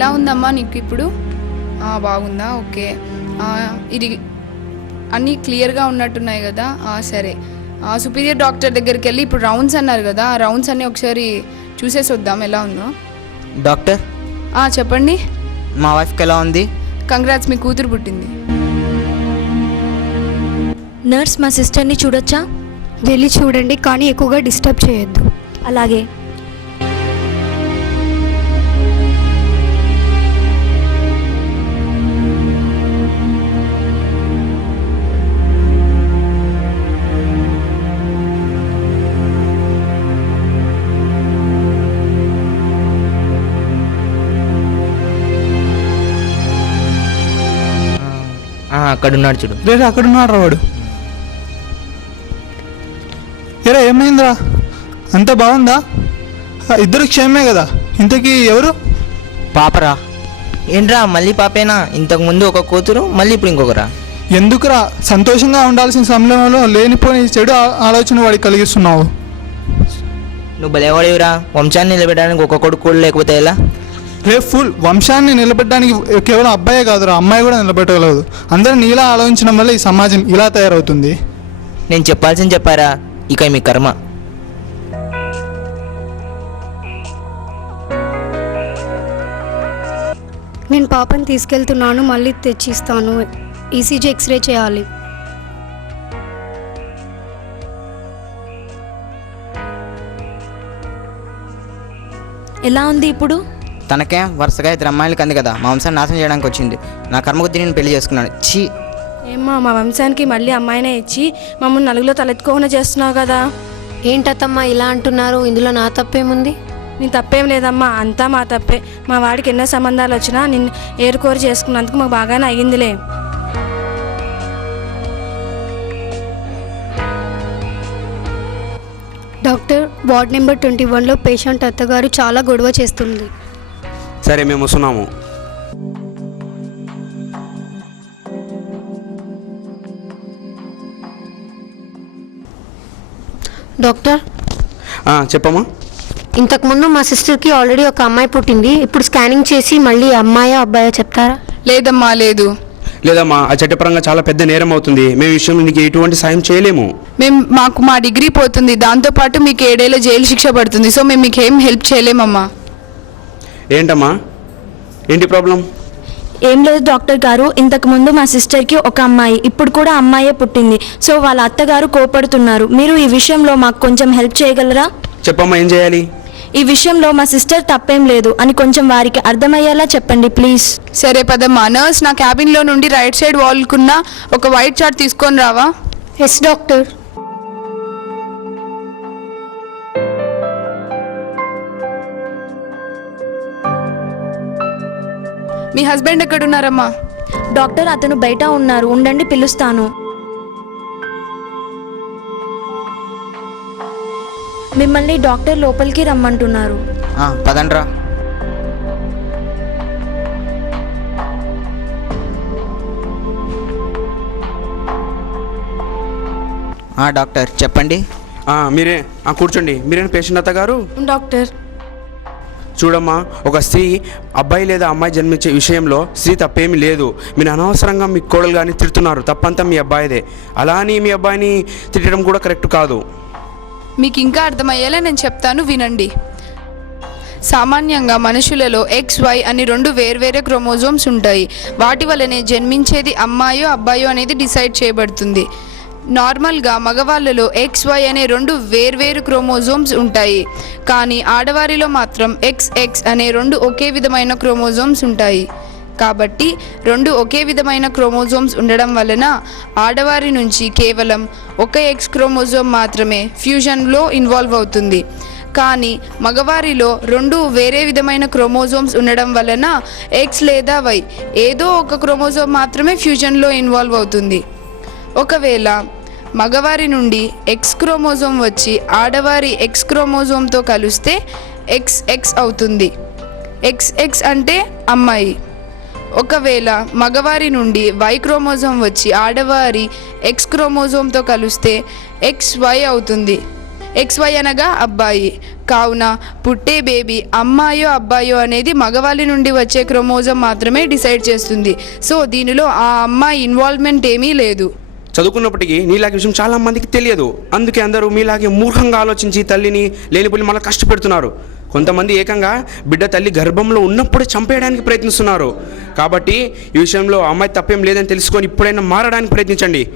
ఎలా ఉందమ్మా నీకు ఇప్పుడు? బాగుందా? ఓకే. ఇది అన్నీ క్లియర్గా ఉన్నట్టున్నాయి కదా? సరే, సుపీరియర్ డాక్టర్ దగ్గరికి వెళ్ళి ఇప్పుడు రౌండ్స్ అన్నారు కదా, ఆ రౌండ్స్ అన్నీ ఒకసారి చూసేసి వద్దాం ఎలా ఉందో. డాక్టర్ చెప్పండి. మా వైఫ్కి ఎలా ఉంది? కంగ్రాట్స్, మీ కూతురు పుట్టింది. నర్స్, మా సిస్టర్ని చూడొచ్చా? వెళ్ళి చూడండి, కానీ ఎక్కువగా డిస్టర్బ్ చేయొద్దు. అలాగే. అక్కడున్నాడు చూడు. రేపు అక్కడున్నాడు రా వాడు. ఎరా ఏమైందిరా? అంతా బాగుందా? ఇద్దరు క్షేమే కదా? ఇంతకీ ఎవరు? పాపరా. ఏంట్రా మళ్ళీ పాపేనా? ఇంతకుముందు ఒక కూతురు, మళ్ళీ ఇప్పుడు ఇంకొకరా? ఎందుకురా సంతోషంగా ఉండాల్సిన సమయంలో లేనిపోని చెడు ఆలోచన వాడికి కలిగిస్తున్నావు? నువ్వు భలేవాడేవిరా. వంశాన్ని నిలబెట్టడానికి ఒక కొడుకు కూడా లేకపోతే ఎలా? రేపు ఫుల్ వంశాన్ని నిలబెట్టడానికి కేవలం అబ్బాయే కాదురా, అమ్మాయి కూడా నిలబెట్టగలదు. అందరూ నీలా ఆలోచించడం వల్ల ఈ సమాజం ఇలా తయారవుతుంది. నేను చెప్పాల్సింది చెప్పారా, ఇక మీ కర్మ. నేను పాపని తీసుకెళ్తున్నాను, మళ్ళీ తెచ్చిస్తాను. ఈసీజీ ఎక్స్రే చేయాలి. ఎలా ఉంది ఇప్పుడు? తనకేం వరుసగా 2 అమ్మాయిలు కంది కదా, మా వంశాన్ని నాశనం చేయడానికి వచ్చింది. నా కర్మకొద్ది నేను పెళ్లి చేసుకున్నాను. ఛీ! ఏమ్మా, మా వంశానికి మళ్ళీ అమ్మాయినే ఇచ్చి మమ్మల్ని నలుగులో తలెత్తుకోకుండా చేస్తున్నావు కదా. ఏంటత్తమ్మా ఇలా అంటున్నారు? ఇందులో నా తప్పేముంది? నీ తప్పేం లేదమ్మా, అంతా మా తప్పే. మా వాడికి ఎన్నో సంబంధాలు వచ్చినా నిన్ను ఏరుకోరు చేసుకున్నందుకు మాకు బాగానే అయ్యిందిలే. డాక్టర్, వార్డ్ నెంబర్ 21లో పేషెంట్ అత్తగారు చాలా గొడవ చేస్తుంది. సరే, మేము వస్తున్నాము. డాక్టర్ చెప్పమ్మా. ఇంతకుముందు మా సిస్టర్కి ఆల్రెడీ ఒక అమ్మాయి పుట్టింది. ఇప్పుడు స్కానింగ్ చేసి మళ్ళీ అమ్మాయో అబ్బాయో చెప్తారా? లేదమ్మా, లేదు. లేదమ్మా, ఆ చట్టపరంగా చాలా పెద్ద నేరం అవుతుంది. మేము విషయంలో నీకు ఎటువంటి సాయం చేయలేము. మాకు మా డిగ్రీ పోతుంది, దాంతోపాటు మీకు 7 ఏళ్ళ జైలు శిక్ష పడుతుంది. సో మేము మీకు ఏం హెల్ప్ చేయలేమమ్మా. ఏంటమ్మా, ఏంటి ప్రాబ్లం? ఏం లేదు డాక్టర్ గారు, ఇంతకుముందు మా సిస్టర్కి ఒక అమ్మాయి, ఇప్పుడు కూడా అమ్మాయే పుట్టింది. సో వాళ్ళ అత్తగారు కోపడుతున్నారు. మీరు ఈ విషయంలో మాకు కొంచెం హెల్ప్ చేయగలరా? చెప్పమ్మా, ఏం చేయాలి? ఈ విషయంలో మా సిస్టర్ తప్పేం లేదు అని కొంచెం వారికి అర్థమయ్యేలా చెప్పండి ప్లీజ్. సరే పదమ్మా. నర్స్, నా క్యాబిన్లో నుండి రైట్ సైడ్ వాల్కున్న ఒక వైట్ చార్ట్ తీసుకొని రావా? Yes doctor. మీ హస్బెండ్ ఎక్కడున్నారమ్మా? డాక్టర్, అతను బయట ఉన్నారు, ఉండండి పిలుస్తాను. మిమ్మల్ని డాక్టర్ లోపలికి రమ్మంటున్నారు. పదండ్రా. డాక్టర్ చెప్పండి. మీరే కూర్చోండి. మీరేనా పేషెంట్ అత్తగారు? డాక్టర్, చూడమ్మా, ఒక స్త్రీ అబ్బాయి లేదా అమ్మాయి జన్మించే విషయంలో స్త్రీ తప్పేమీ లేదు. మీరు అనవసరంగా మీ కోడలు కానీ తిడుతున్నారు. తప్పంతా మీ అబ్బాయిదే. అలా అని మీ అబ్బాయిని తిట్టడం కూడా కరెక్ట్ కాదు. మీకు ఇంకా అర్థమయ్యేలా నేను చెప్తాను, వినండి. సామాన్యంగా మనుషులలో XY అని 2 వేర్వేరే క్రోమోజోమ్స్ ఉంటాయి. వాటి వల్లనే జన్మించేది అమ్మాయో అబ్బాయో అనేది డిసైడ్ చేయబడుతుంది. నార్మల్గా మగవాళ్ళలో XY అనే 2 వేర్వేరు క్రోమోజోమ్స్ ఉంటాయి. కానీ ఆడవారిలో మాత్రం XX అనే 2 ఒకే విధమైన క్రోమోజోమ్స్ ఉంటాయి. కాబట్టి 2 ఒకే విధమైన క్రోమోజోమ్స్ ఉండడం వలన ఆడవారి నుంచి కేవలం ఒక X క్రోమోజోమ్ మాత్రమే ఫ్యూజన్లో ఇన్వాల్వ్ అవుతుంది. కానీ మగవారిలో 2 వేరే విధమైన క్రోమోజోమ్స్ ఉండడం వలన X లేదా Y ఏదో ఒక క్రోమోజోమ్ మాత్రమే ఫ్యూజన్లో ఇన్వాల్వ్ అవుతుంది. ఒకవేళ మగవారి నుండి X క్రోమోజోమ్ వచ్చి ఆడవారి X క్రోమోజోమ్తో కలిస్తే XX అవుతుంది. XX అంటే అమ్మాయి. ఒకవేళ మగవారి నుండి Y క్రోమోజోమ్ వచ్చి ఆడవారి X క్రోమోజోమ్తో కలిస్తే XY అవుతుంది. XY అనగా అబ్బాయి. కావున పుట్టే బేబీ అమ్మాయో అబ్బాయో అనేది మగవాళ్ళ నుండి వచ్చే క్రోమోజోమ్ మాత్రమే డిసైడ్ చేస్తుంది. సో దీనిలో ఆ అమ్మాయి ఇన్వాల్వ్మెంట్ ఏమీ లేదు. చదువుకున్నప్పటికీ నీలాగే విషయం చాలా మందికి తెలియదు. అందుకే అందరూ మీలాగే మూర్ఖంగా ఆలోచించి తల్లిని లేనిపోయి మళ్ళీ కష్టపెడుతున్నారు. కొంతమంది ఏకంగా బిడ్డ తల్లి గర్భంలో ఉన్నప్పుడే చంపేయడానికి ప్రయత్నిస్తున్నారు. కాబట్టి ఈ విషయంలో అమ్మాయి తప్పేం లేదని తెలుసుకొని ఇప్పుడైనా మారడానికి ప్రయత్నించండి.